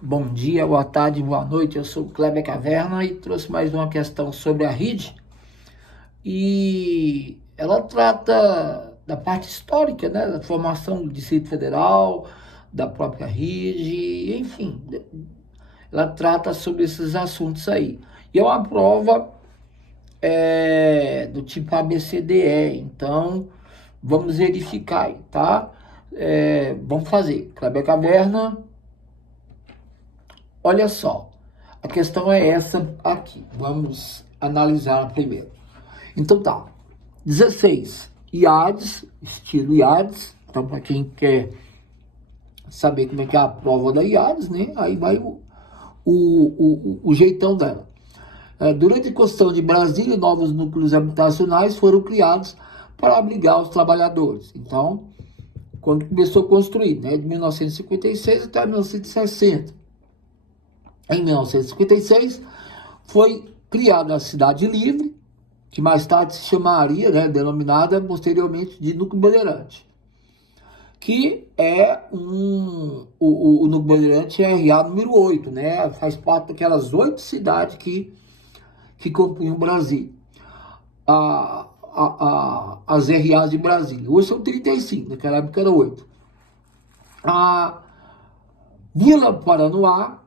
Bom dia, boa tarde, boa noite. Eu sou o Kleber Caverna e trouxe mais uma questão sobre a RID. E ela trata da parte histórica, né, da formação do Distrito Federal, da própria RID, enfim, ela trata sobre esses assuntos aí. E é uma prova do tipo ABCDE, então vamos verificar aí, tá? Vamos fazer. Kleber Caverna. Olha só, a questão é essa aqui. Vamos analisar primeiro. Então tá, 16 IADs, estilo IADs. Então, para quem quer saber como é que é a prova da IADs, né? Aí vai o jeitão dela. Durante a construção de Brasília, novos núcleos habitacionais foram criados para abrigar os trabalhadores. Então, quando começou a construir, né? De 1956 até 1960. Em 1956, foi criada a Cidade Livre, que mais tarde se chamaria, né, denominada posteriormente de Núcleo Bandeirante, que é o Núcleo Bandeirante é RA número 8, né, faz parte daquelas 8 cidades que compunham o Brasil, as RAs de Brasília. Hoje são 35, naquela época era 8. A Vila Paranoá,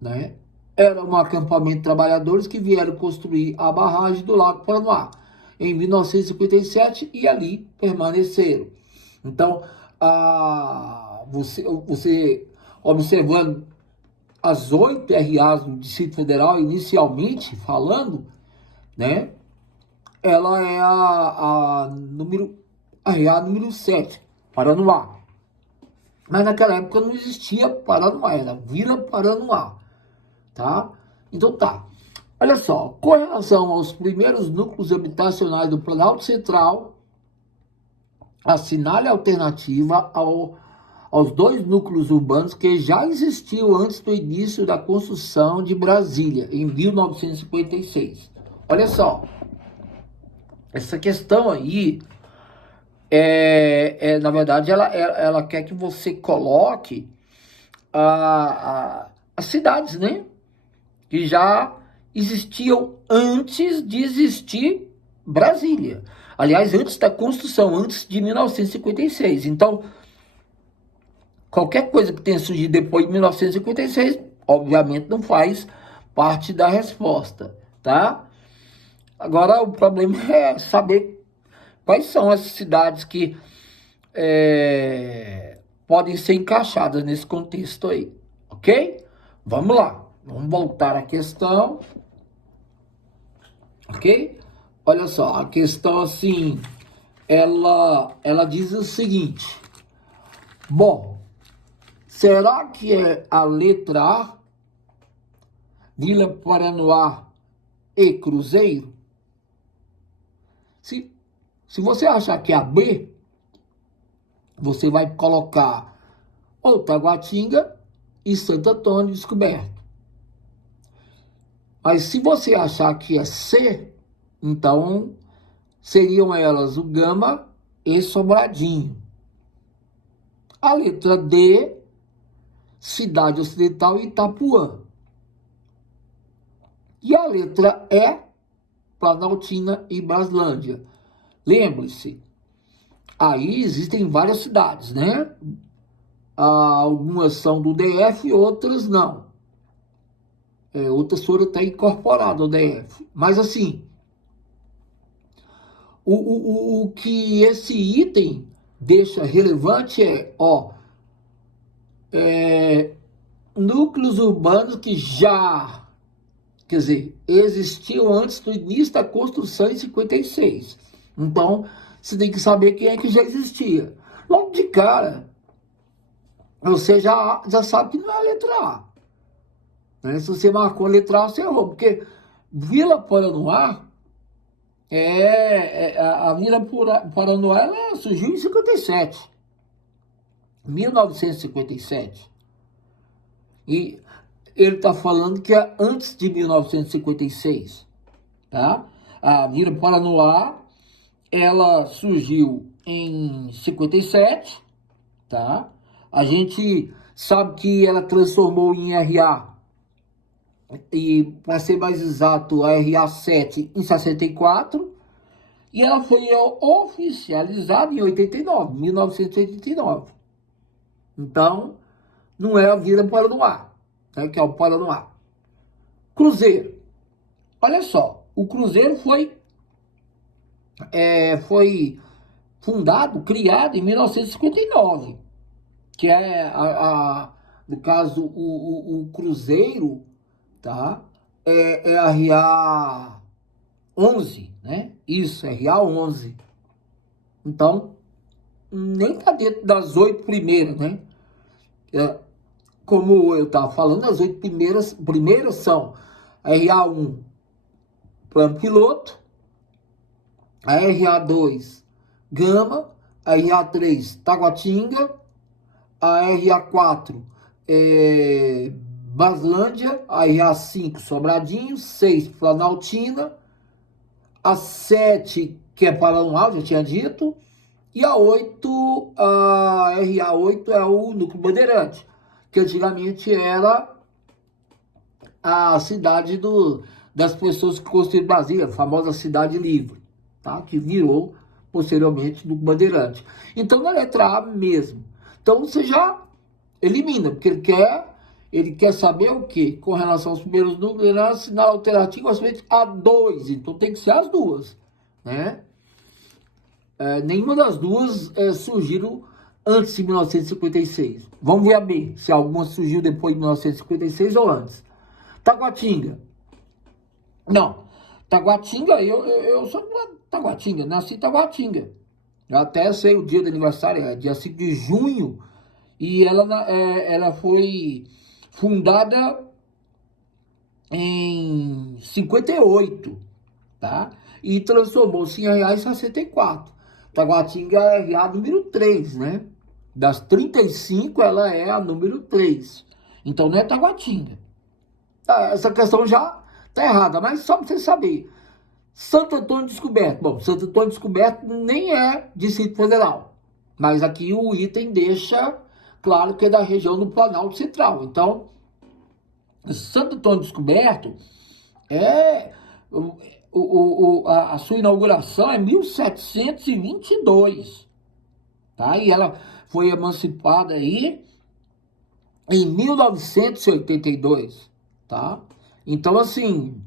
né, era um acampamento de trabalhadores que vieram construir a barragem do Lago Paranoá em 1957 e ali permaneceram. Então, você observando as 8 RAs do Distrito Federal, inicialmente falando, né, ela é a RA número 7, Paranoá. Mas naquela época não existia Paranoá, era Vila Paranoá. Tá? Então tá. Olha só, com relação aos primeiros núcleos habitacionais do Planalto Central, assinale a alternativa aos 2 núcleos urbanos que já existiam antes do início da construção de Brasília, em 1956. Olha só, essa questão aí, na verdade, ela quer que você coloque as cidades, né? Que já existiam antes de existir Brasília. Aliás, antes da construção, antes de 1956. Então, qualquer coisa que tenha surgido depois de 1956, obviamente não faz parte da resposta, tá? Agora, o problema é saber quais são as cidades que podem ser encaixadas nesse contexto aí, ok? Vamos lá. Vamos voltar à questão, ok? Olha só, a questão assim, ela diz o seguinte. Bom, será que é a letra A, Vila Paranoá e Cruzeiro? Se você achar que é a B, você vai colocar ou Taguatinga e Santo Antônio Descoberto. Mas se você achar que é C, então seriam elas o Gama e Sobradinho. A letra D, Cidade Ocidental e Itapuã. E a letra E, Planaltina e Braslândia. Lembre-se, aí existem várias cidades, né? Algumas são do DF, outras não. Outras foram até incorporadas ao DF. Mas assim, o que esse item deixa relevante núcleos urbanos que já, quer dizer, existiam antes do início da construção em 56. Então, você tem que saber quem é que já existia. Logo de cara, você já sabe que não é a letra A. Né? Se você marcou a letra A, você errou, porque Vila Paranoá, a Vila Paranoá, ela surgiu em 57. 1957. E ele está falando que é antes de 1956, tá? A Vila Paranoá, ela surgiu em 57, tá? A gente sabe que ela transformou em RA, e para ser mais exato, a RA7 em 64, e ela foi oficializada em 89, 1989. Então, não é a Vila Paranoá, né, que é o Paranoá. Cruzeiro. Olha só, o Cruzeiro foi fundado, criado em 1959, que é, no caso, o Cruzeiro, tá? É a RA 11, né? Isso, é RA 11. Então, nem tá dentro das 8 primeiras, né? Como eu estava falando, as 8 primeiras são a RA1, Plano Piloto, a RA2, Gama, a RA3, Taguatinga, a RA4, Baslândia, a RA5, Sobradinho, 6, Planaltina, a 7, que é Paranoá, já tinha dito, e a 8, a RA8 é o Núcleo Bandeirante, que antigamente era a cidade das pessoas que construíram Brasília, a famosa Cidade Livre, tá? Que virou posteriormente do Bandeirante. Então, na letra A mesmo. Então, você já elimina, porque ele quer saber o quê? Com relação aos primeiros números, ele é sinal alternativo somente a 2, então tem que ser as duas, né? Nenhuma das duas surgiram antes de 1956. Vamos ver a B, se alguma surgiu depois de 1956 ou antes. Taguatinga. Não. Taguatinga, eu sou de Taguatinga, nasci em Taguatinga. Eu até sei o dia do aniversário, é dia 5 de junho, e ela foi fundada em 58, tá? E transformou-se em RA em 64. Taguatinga é RA número 3, né? Das 35, ela é a número 3. Então não é Taguatinga. Essa questão já tá errada, mas só para você saber. Santo Antônio Descoberto. Bom, Santo Antônio Descoberto nem é Distrito Federal, mas aqui o item deixa claro que é da região do Planalto Central. Então, Santo Antônio Descoberto é a sua inauguração é 1722, tá? E ela foi emancipada aí em 1982, tá? Então, assim,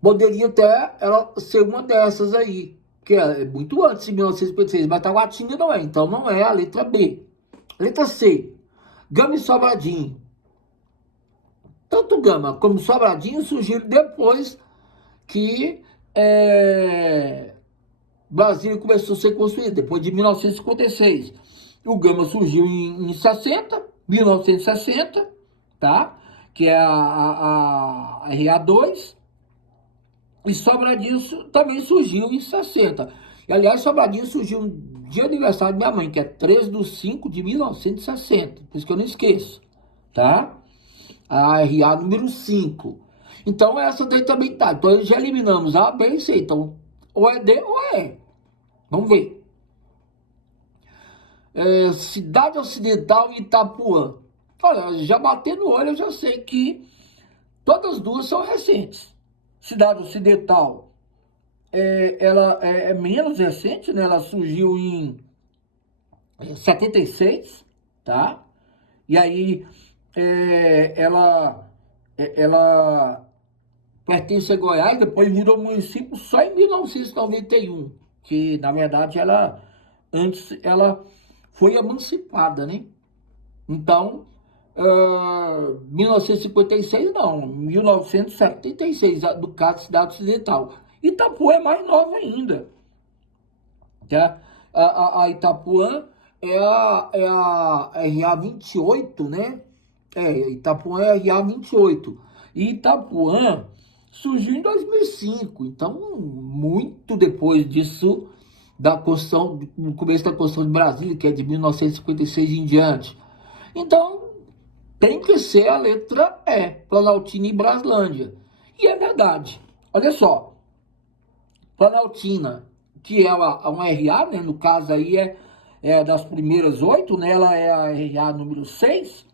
poderia até ela ser uma dessas aí, que é muito antes de 1956, mas Taguatinga não é, então não é a letra B. Letra C, Gama e Sobradinho. Tanto Gama como Sobradinho surgiram depois que Brasília começou a ser construída, depois de 1956. O Gama surgiu em 1960, tá? Que é a RA2. E Sobradinho também surgiu em 60. E, aliás, Sobradinho surgiu no dia de aniversário da minha mãe, que é 13 de 5 de 1960. Por isso que eu não esqueço, tá? A RA número 5. Então, essa daí também tá. Então, já eliminamos A, B e C. Então, ou é D ou é E. Vamos ver. Cidade Ocidental e Itapuã. Olha, já batendo no olho, eu já sei que todas as duas são recentes. Cidade Ocidental, ela é menos recente, né? Ela surgiu em 76, tá? E aí, ela pertence a Goiás, depois virou município só em 1991, que, na verdade, antes ela foi emancipada, né? Então, 1956 não, 1976, do caso Cidade Ocidental. Itapuã é mais nova ainda, tá? A Itapuã é a RA28, né? Itapuã é a RA28. E Itapuã surgiu em 2005, então muito depois disso, da construção, no começo da construção de Brasília, que é de 1956 em diante. Então, tem que ser a letra E, Planaltina e Braslândia. E é verdade. Olha só, Planaltina, que é uma RA, né? No caso aí das primeiras 8, né? Ela é a RA número 6.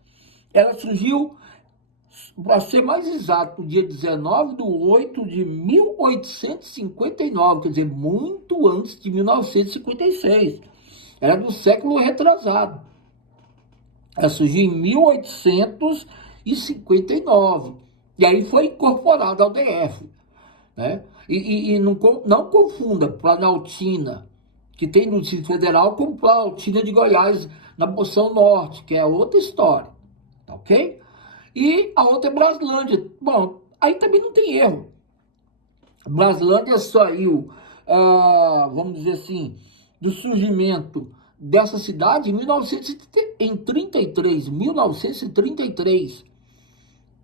Ela surgiu, para ser mais exato, no dia 19/8/1859, quer dizer, muito antes de 1956. Era do século retrasado. Ela surgiu em 1859. E aí foi incorporada ao DF. Né? E não confunda Planaltina, que tem no Distrito Federal, com Planaltina de Goiás, na porção norte, que é outra história. Tá ok? E a outra é Braslândia. Bom, aí também não tem erro. Braslândia saiu, vamos dizer assim, do surgimento dessa cidade em 1933.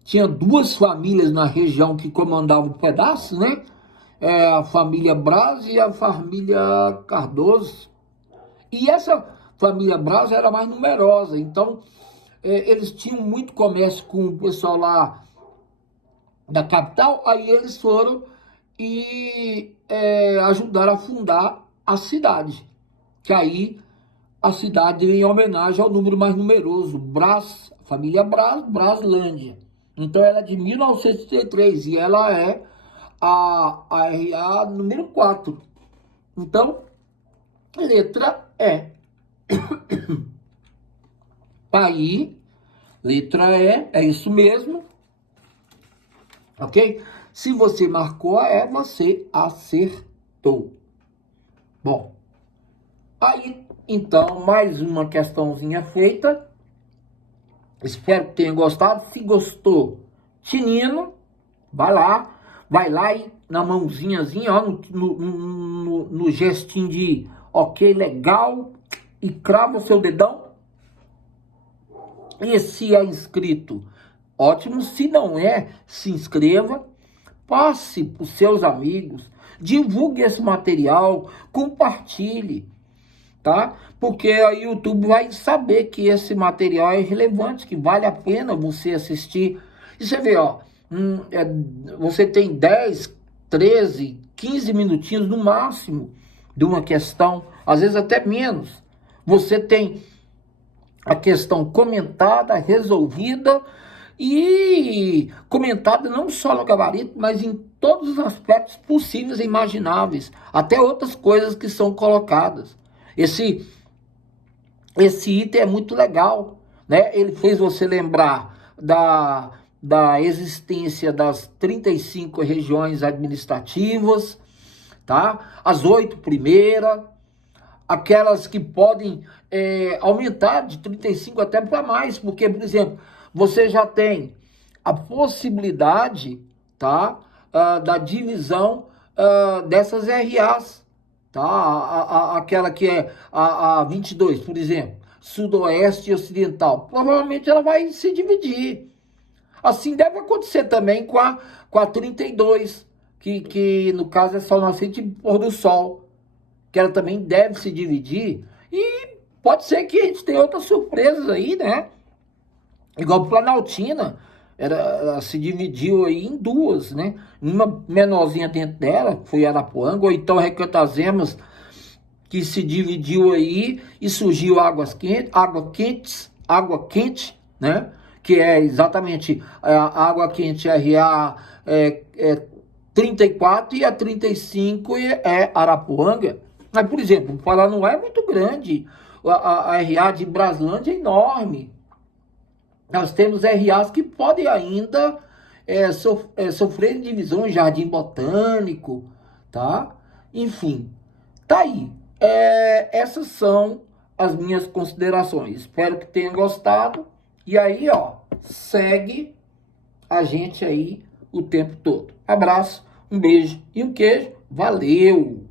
Tinha duas famílias na região que comandavam o pedaço, né? A família Braz e a família Cardoso. E essa família Braz era mais numerosa, então eles tinham muito comércio com o pessoal lá da capital, aí eles foram e ajudaram a fundar a cidade, que aí a cidade em homenagem ao número mais numeroso, Braz, família Braz, Braslândia. Então ela é de 1933 e ela é a RA número 4. Então, letra E. Tá aí, letra E, é isso mesmo. Ok? Se você marcou a E, você acertou. Bom, aí, então, mais uma questãozinha feita. Espero que tenha gostado. Se gostou, Tinino, vai lá e na mãozinhazinha, ó, no gestinho de ok, legal, e crava o seu dedão. E se é inscrito, ótimo. Se não é, se inscreva, passe para os seus amigos, divulgue esse material, compartilhe, tá? Porque aí o YouTube vai saber que esse material é relevante, que vale a pena você assistir. E você vê, ó, você tem 10, 13, 15 minutinhos no máximo de uma questão, às vezes até menos. Você tem a questão comentada, resolvida e comentada não só no gabarito, mas em todos os aspectos possíveis e imagináveis, até outras coisas que são colocadas. Esse item é muito legal, né? Ele fez você lembrar da existência das 35 regiões administrativas, tá? As 8 primeiras, aquelas que podem aumentar de 35 até para mais, porque, por exemplo, você já tem a possibilidade, tá, da divisão dessas RAs, tá? Aquela que é a 22, por exemplo, sudoeste e ocidental, provavelmente ela vai se dividir. Assim deve acontecer também com a 32, que no caso é Sol Nascente e Pôr do Sol, que ela também deve se dividir, e pode ser que a gente tenha outras surpresas aí, né? Igual Planaltina, ela se dividiu aí em duas, né? Uma menorzinha dentro dela, foi Arapuanga, ou então Recantazemas, que se dividiu aí e surgiu água quente, né? Que é exatamente a água quente RA 34 e a 35 é Arapuanga. Mas, por exemplo, o Paranoá é muito grande, a RA de Braslândia é enorme. Nós temos RAs que podem ainda sofrer divisão em Jardim Botânico, tá? Enfim, tá aí. Essas são as minhas considerações. Espero que tenha gostado. E aí, ó, segue a gente aí o tempo todo. Abraço, um beijo e um queijo. Valeu!